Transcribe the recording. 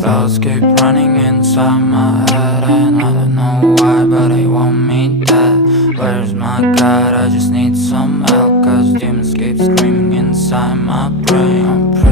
Thoughts keep running inside my head, and I don't know why, but they want me dead. Where's my God? I just need some help, cause demons keep screaming inside my brain.